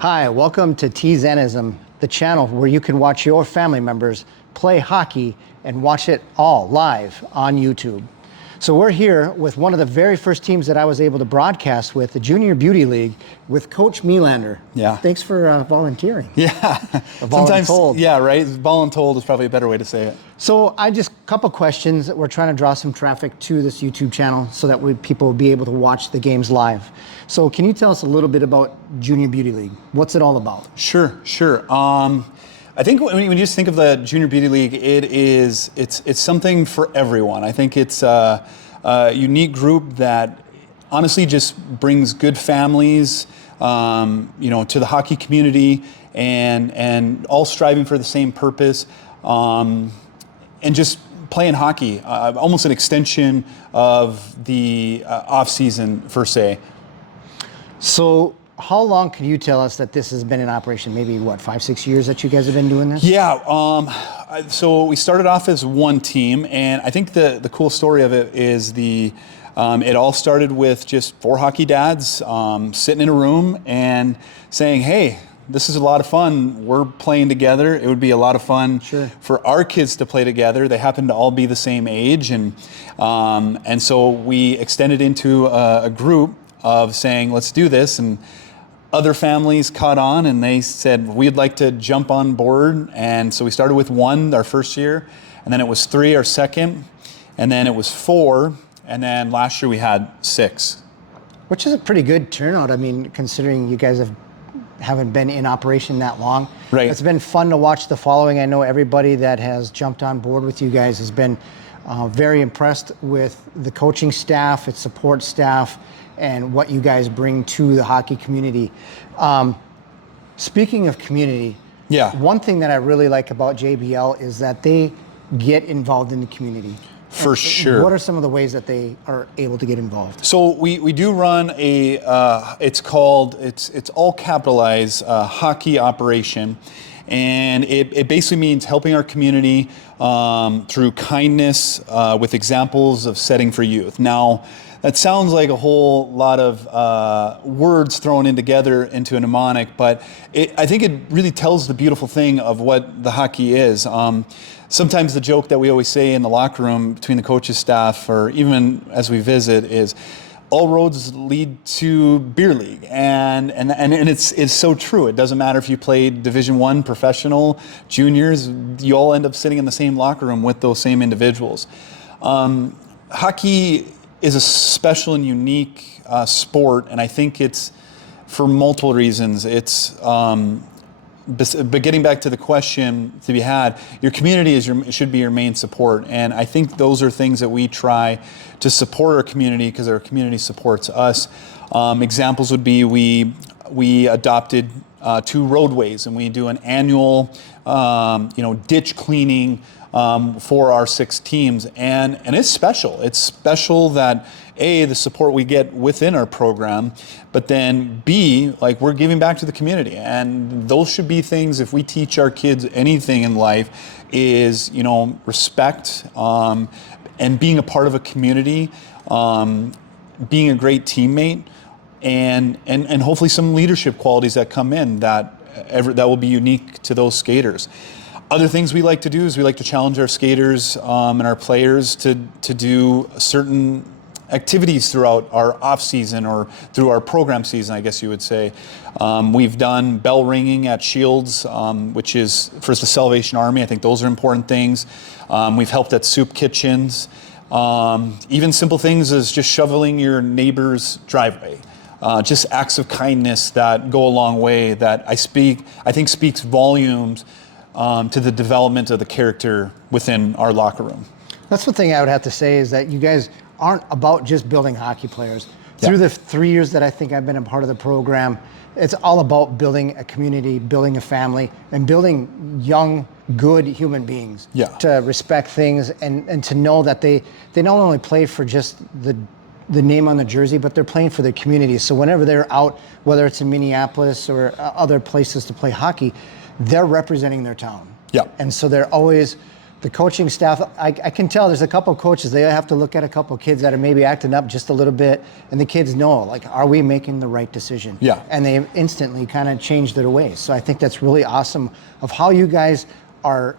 Hi, welcome to T-Zenism, the channel where you can watch your family members play hockey and watch it all live on YouTube. So we're here with one of the very first teams that I was able to broadcast with, the Junior Beauty League, with Coach Melander. Yeah. Thanks for volunteering. Yeah. Voluntold. Yeah, right? Voluntold is probably a better way to say it. So I just, a couple questions. We're trying to draw some traffic to this YouTube channel so that people will be able to watch the games live. So can you tell us a little bit about Junior Beauty League? What's it all about? Sure. I think when you just think of the Junior Beauty League, it's something for everyone. I think it's a unique group that honestly just brings good families, to the hockey community, and all striving for the same purpose, and just playing hockey, almost an extension of the off season per se. So how long can you tell us that this has been in operation? Maybe what, 5-6 years that you guys have been doing this? Yeah, so we started off as one team, and I think the cool story of it is it all started with just 4 hockey dads sitting in a room and saying, hey, this is a lot of fun. We're playing together. It would be a lot of fun for our kids to play together. They happen to all be the same age, and so we extended into a group of saying, let's do this. And other families caught on and they said, we'd like to jump on board. And so we started with 1 our first year, and then it was 3 our second, and then it was 4, and then last year we had 6. Which is a pretty good turnout. I mean, considering you guys haven't been in operation that long. Right. It's been fun to watch the following. I know everybody that has jumped on board with you guys has been very impressed with the coaching staff, its support staff, and what you guys bring to the hockey community. Speaking of community, one thing that I really like about JBL is that they get involved in the community. For sure. What are some of the ways that they are able to get involved? So we do run it's all capitalized, hockey operation. And it basically means helping our community through kindness with examples of setting for youth. Now, that sounds like a whole lot of words thrown in together into a mnemonic, but I think it really tells the beautiful thing of what the hockey is. Sometimes the joke that we always say in the locker room between the coaches, staff, or even as we visit is, all roads lead to beer league, and it's so true. It doesn't matter if you played Division I, professional, juniors, you all end up sitting in the same locker room with those same individuals. Hockey is a special and unique sport, and I think it's for multiple reasons. But getting back to the question to be had, your community should be your main support, and I think those are things that we try to support our community because our community supports us. Examples would be we adopted 2 roadways, and we do an annual ditch cleaning for our 6 teams, and it's special. It's special that A, the support we get within our program, but then B, like, we're giving back to the community, and those should be things. If we teach our kids anything in life, is respect, and being a part of a community, being a great teammate, and hopefully some leadership qualities that come in that will be unique to those skaters. Other things we like to do is we like to challenge our skaters and our players to do certain activities throughout our off season or through our program season, I guess you would say. We've done bell ringing at Shields, which is for the Salvation Army. I think those are important things. We've helped at soup kitchens. Even simple things as just shoveling your neighbor's driveway. Just acts of kindness that go a long way, that I think speaks volumes to the development of the character within our locker room. That's the thing I would have to say, is that you guys aren't about just building hockey players. Through the 3 years that I think I've been a part of the program, it's all about building a community, building a family, and building young, good human beings to respect things and to know that they not only play for just the name on the jersey, but they're playing for their community. So whenever they're out, whether it's in Minneapolis or other places to play hockey, they're representing their town. And so they're always the coaching staff, I can tell there's a couple of coaches, they have to look at a couple of kids that are maybe acting up just a little bit, and the kids know, like, are we making the right decision? Yeah. And they instantly kind of change their ways. So I think that's really awesome of how you guys are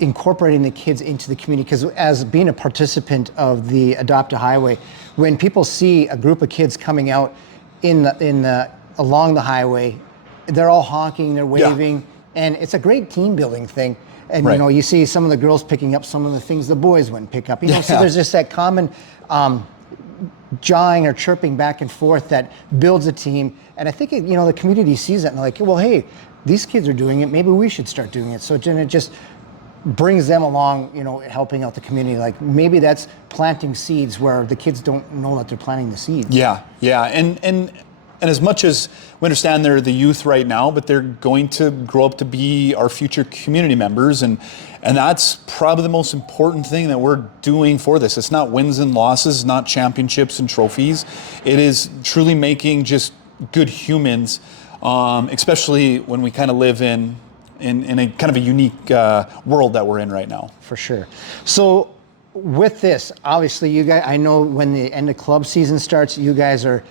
incorporating the kids into the community, because as being a participant of the Adopt a Highway, when people see a group of kids coming out along the highway, they're all honking, they're waving, and it's a great team building thing. And Right. you know, you see some of the girls picking up some of the things the boys wouldn't pick up. You know, so there's just that common jawing or chirping back and forth that builds a team. And I think the community sees it and they're like, well, hey, these kids are doing it. Maybe we should start doing it. So then it just brings them along, helping out the community. Like maybe that's planting seeds where the kids don't know that they're planting the seeds. Yeah, and as much as we understand they're the youth right now, but they're going to grow up to be our future community members, and that's probably the most important thing that we're doing for this. It's not wins and losses, it's not championships and trophies. It is truly making just good humans, especially when we kind of live in a kind of a unique world that we're in right now. For sure. So with this, obviously you guys, I know when the end of club season starts, you guys are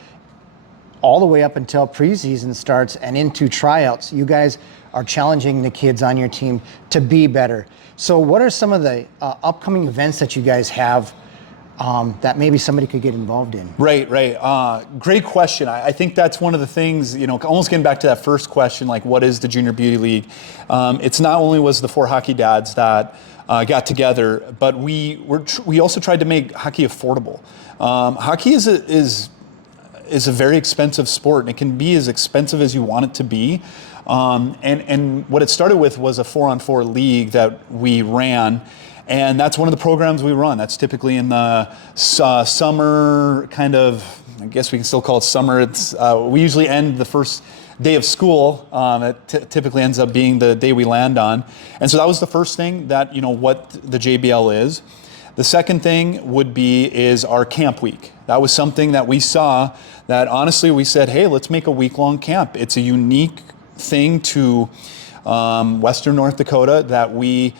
all the way up until preseason starts and into tryouts. You guys are challenging the kids on your team to be better. So what are some of the upcoming events that you guys have that maybe somebody could get involved in? Right. Great question. I think that's one of the things, almost getting back to that first question, like what is the Junior Beauty League? It's not only was the 4 hockey dads that got together, but we also tried to make hockey affordable. Hockey is a very expensive sport, and it can be as expensive as you want it to be. And what it started with was a 4-on-4 league that we ran, and that's one of the programs we run. That's typically in the summer, kind of, I guess we can still call it summer. It's we usually end the first day of school. It typically ends up being the day we land on. And so that was the first thing, that what the JBL is. The second thing is our camp week. That was something that we saw that honestly we said, hey, let's make a week-long camp. It's a unique thing to Western North Dakota that we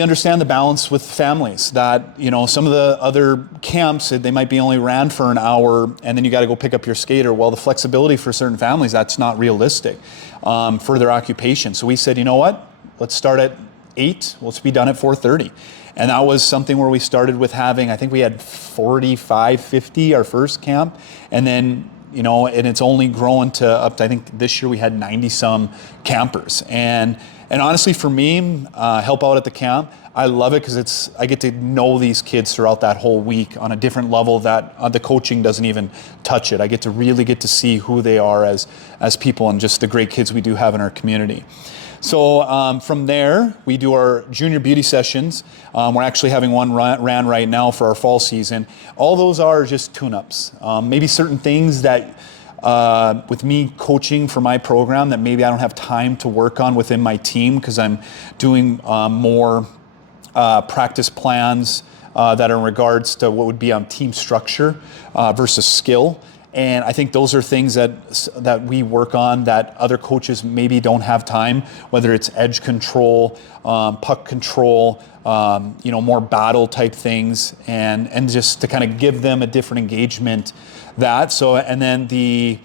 understand the balance with families, that some of the other camps, they might be only ran for an hour and then you got to go pick up your skater. Well, the flexibility for certain families, that's not realistic for their occupation. So we said, you know what, let's start at 8, let's be done at 4:30. And that was something where we started with having, I think we had 45, 50 our first camp, and then and it's only grown to up to, I think this year we had 90 some campers. And honestly, for me, help out at the camp, I love it because I get to know these kids throughout that whole week on a different level that the coaching doesn't even touch it. I get to see who they are as people and just the great kids we do have in our community. So from there, we do our junior beauty sessions. We're actually having one ran right now for our fall season. All those are just tune-ups. Maybe certain things that with me coaching for my program that maybe I don't have time to work on within my team because I'm doing more practice plans that are in regards to what would be on team structure versus skill. And I think those are things that we work on that other coaches maybe don't have time, whether it's edge control, puck control, more battle type things, and just to kind of give them a different engagement. And then the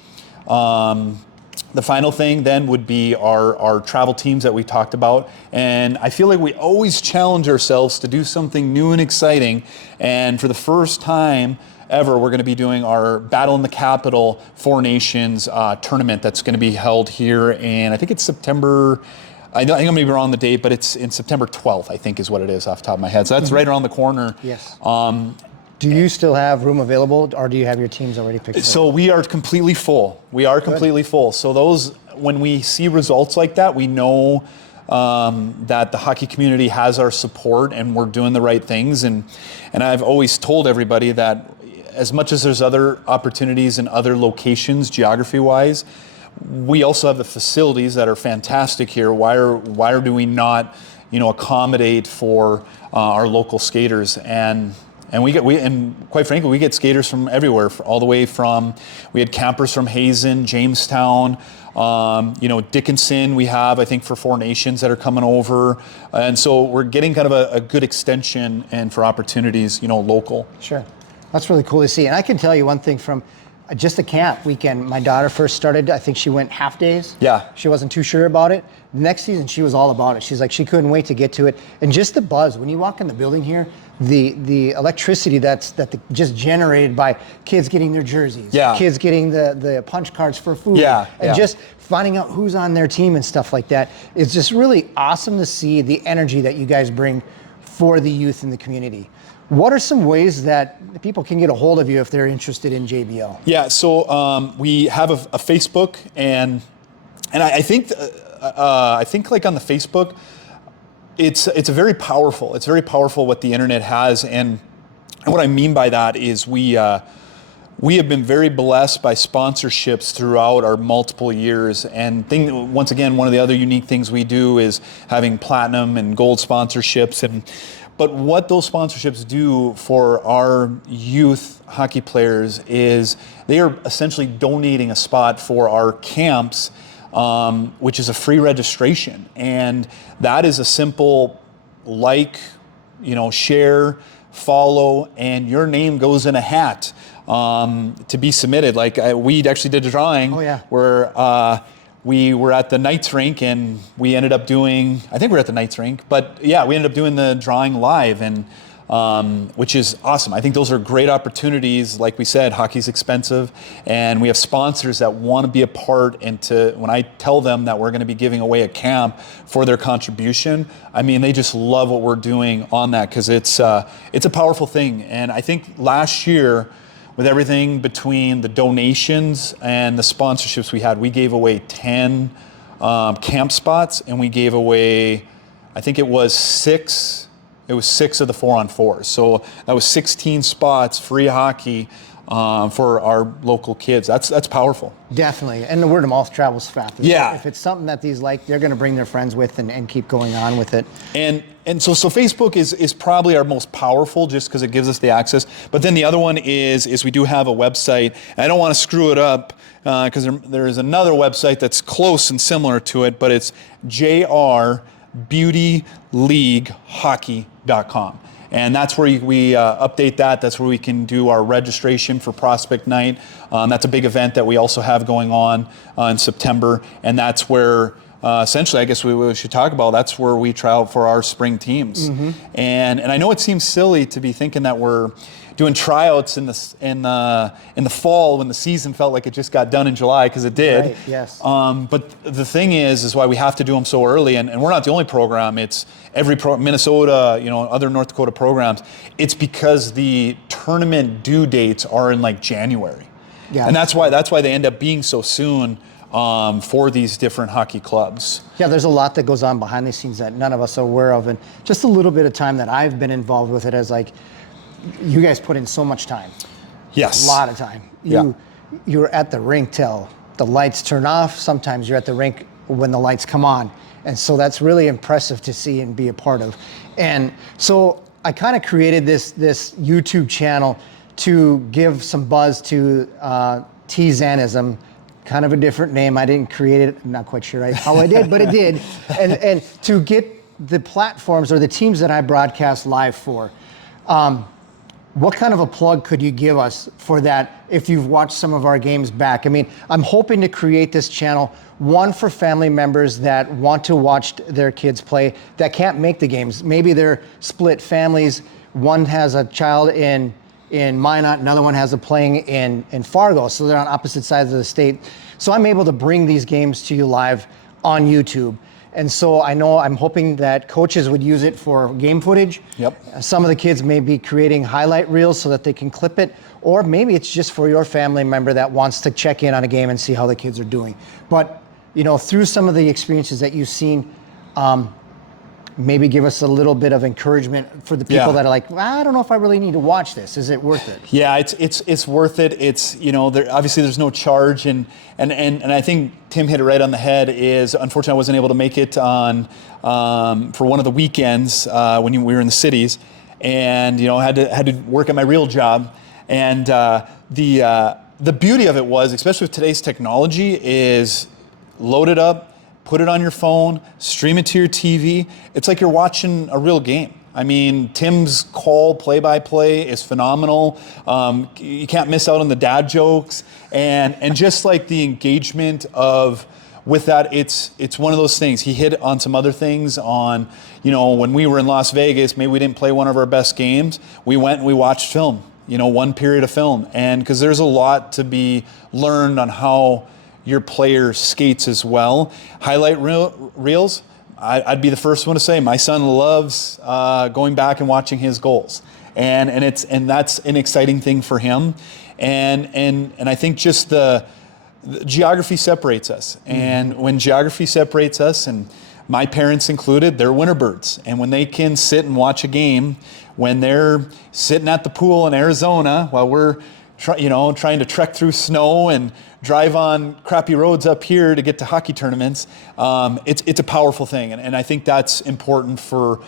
final thing then would be our travel teams that we talked about. And I feel like we always challenge ourselves to do something new and exciting. And for the first time ever, we're going to be doing our Battle in the Capital 4 Nations tournament that's going to be held here in, I think it's September, I think I'm going to be wrong on the date, but it's in September 12th, I think is what it is off the top of my head. So that's right around the corner. Yes. Do you still have room available, or do you have your teams already picked up? So we are completely full. Completely full. So those, when we see results like that, we know that the hockey community has our support and we're doing the right things. And I've always told everybody that as much as there's other opportunities in other locations, geography-wise, we also have the facilities that are fantastic here. Why do we not, accommodate for our local skaters? And And and quite frankly, we get skaters from everywhere, all the way from, we had campers from Hazen, Jamestown, Dickinson. We have, I think, for Four Nations that are coming over, and so we're getting kind of a good extension and for opportunities, local. Sure, that's really cool to see. And I can tell you one thing from just a camp weekend. My daughter first started, I think she went half days. Yeah. She wasn't too sure about it. Next season, she was all about it. She's like, she couldn't wait to get to it. And just the buzz, when you walk in the building here, the electricity just generated by kids getting their jerseys, kids getting the punch cards for food, and just finding out who's on their team and stuff like that. It's just really awesome to see the energy that you guys bring for the youth in the community. What are some ways that people can get a hold of you if they're interested in JBL? Yeah, so we have a Facebook, and I think like on the Facebook, it's very powerful. It's very powerful what the internet has, and what I mean by that is we have been very blessed by sponsorships throughout our multiple years. And once again, one of the other unique things we do is having platinum and gold sponsorships. But what those sponsorships do for our youth hockey players is they are essentially donating a spot for our camps, which is a free registration. And that is a simple share, follow, and your name goes in a hat to be submitted. We actually did a drawing where we were at the Knights rink, and we ended up doing, I think we were at the Knights rink, but yeah, we ended up doing the drawing live, and which is awesome. I think those are great opportunities. Like we said, hockey's expensive, and we have sponsors that want to be a part, and when I tell them that we're going to be giving away a camp for their contribution, I mean, they just love what we're doing on that, because it's a powerful thing. And I think last year, with everything between the donations and the sponsorships we had, we gave away 10 camp spots, and we gave away, I think it was six of the 4-on-4s. So that was 16 spots, free hockey for our local kids. That's powerful. Definitely, and the word of mouth travels fast. Yeah. If it's something that these like, they're going to bring their friends with and keep going on with it. And so Facebook is probably our most powerful, just because it gives us the access. But then the other one is we do have a website. And I don't want to screw it up, because there is another website that's close and similar to it, but it's jrbeautyleaguehockey.com. And that's where we update that. That's where we can do our registration for Prospect Night. That's a big event that we also have going on in September. And that's where, essentially, I guess we should talk about, that's where we try out for our spring teams. Mm-hmm. And I know it seems silly to be thinking that we're doing tryouts in the fall, when the season felt like it just got done in July, because it did. Right, yes. But the thing is why we have to do them so early, and we're not the only program. It's every Minnesota, other North Dakota programs. It's because the tournament due dates are in January, and that's why they end up being so soon for these different hockey clubs. Yeah, there's a lot that goes on behind the scenes that none of us are aware of, and just a little bit of time that I've been involved with it as you guys put in so much time. Yes. A lot of time. You're at the rink till the lights turn off. Sometimes you're at the rink when the lights come on. And so that's really impressive to see and be a part of. And so I kind of created this YouTube channel to give some buzz to T-Zanism, kind of a different name. I didn't create it. I'm not quite sure how I did, but it did. And to get the platforms or the teams that I broadcast live for, what kind of a plug could you give us for that if you've watched some of our games back? I mean, I'm hoping to create this channel, one for family members that want to watch their kids play that can't make the games. Maybe they're split families. One has a child in Minot, another one has a playing in Fargo, so they're on opposite sides of the state. So I'm able to bring these games to you live on YouTube. And so I'm hoping that coaches would use it for game footage. Yep. Some of the kids may be creating highlight reels so that they can clip it, or maybe it's just for your family member that wants to check in on a game and see how the kids are doing. But, through some of the experiences that you've seen, maybe give us a little bit of encouragement for the people that are like, well, I don't know if I really need to watch this. Is it worth it? Yeah, it's worth it. It's obviously there's no charge, and I think Tim hit it right on the head. Is unfortunately I wasn't able to make it on for one of the weekends when we were in the cities, and had to work at my real job. And the beauty of it was, especially with today's technology, is load it up, put it on your phone, stream it to your TV. It's like you're watching a real game. I mean, Tim's call play-by-play is phenomenal. You can't miss out on the dad jokes, and just like the engagement with that, it's one of those things. He hit on some other things on, when we were in Las Vegas, maybe we didn't play one of our best games. We went and we watched film, one period of film, and because there's a lot to be learned on how your player skates as well. Highlight reels. I'd be the first one to say my son loves going back and watching his goals, and that's an exciting thing for him, and I think just the geography separates us, and when geography separates us, and my parents included, they're winter birds, and when they can sit and watch a game, when they're sitting at the pool in Arizona while we're trying to trek through snow and drive on crappy roads up here to get to hockey tournaments, it's a powerful thing. And I think that's important for,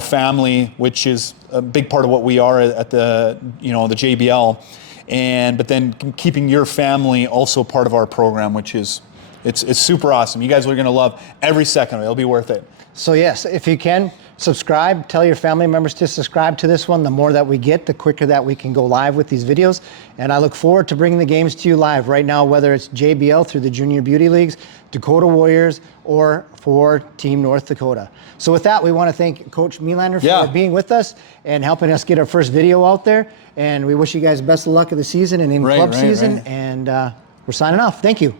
family, which is a big part of what we are at the JBL. But then keeping your family also part of our program, which is, it's super awesome. You guys are going to love every second of it. It'll be worth it. So yes, if you can, subscribe, tell your family members to subscribe to this one. The more that we get, the quicker that we can go live with these videos. And I look forward to bringing the games to you live right now, whether it's JBL through the Junior Beauty Leagues, Dakota Warriors, or for Team North Dakota. So with that, we want to thank Coach Melander for being with us and helping us get our first video out there. And we wish you guys best of luck of the season and in club season. And we're signing off. Thank you.